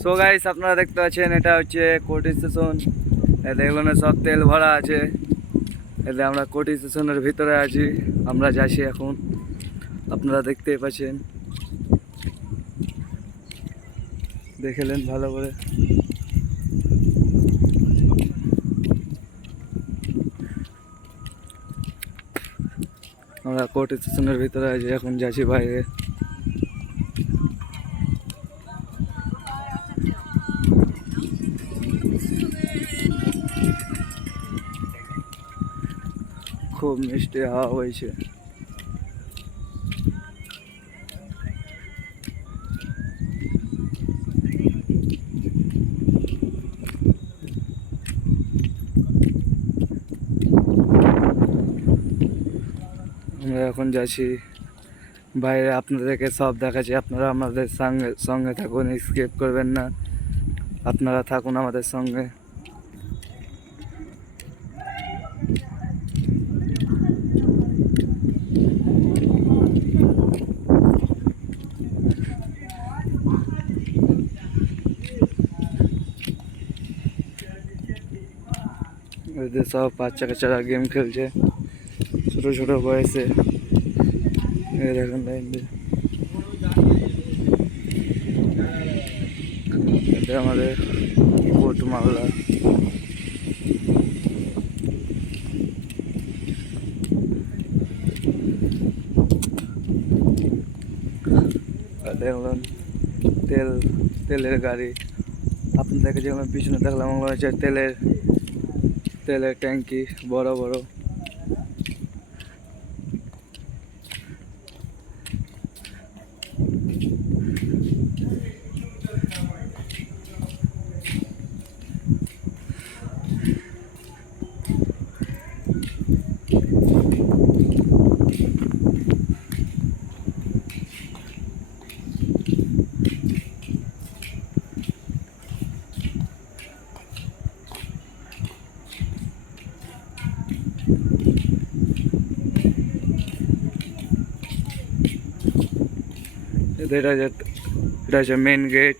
So guys, আপনারা দেখতে পাচ্ছেন এটা হচ্ছে কোটি স্টেশন। এতে এগুলো সব তেল ভরা আছে। এতে আমরা কোটি স্টেশনের ভিতরে আছি। আমরা যাচ্ছি এখন, আপনারা দেখতেই পাচ্ছেন। দেখলেন ভালো করে। আমরা কোটি স্টেশনের ভিতরে আছি, এখন যাচ্ছি বাইরে। খুব মিষ্টি হাওয়া বইছে। আমরা এখন যাচ্ছি বাইরে, আপনাদেরকে সব দেখাচ্ছি। আপনারা আমাদের সঙ্গে সঙ্গে থাকুন, স্কিপ করবেন না। আপনারা থাকুন আমাদের সঙ্গে। এদের সব বাচ্চা কাচ্চারা গেম খেলছে ছোট ছোট বয়সে। এই দেখেন লাইন দিয়ে। এটা আমাদের কোর্ট মামলা। দেখলাম তেলের গাড়ি। আপনাদেরকে যেগুলো পিছনে দেখলাম ওগুলো হচ্ছে তেলের ট্যাঙ্কি, বড় বড়। এটা হচ্ছে মেন গেট।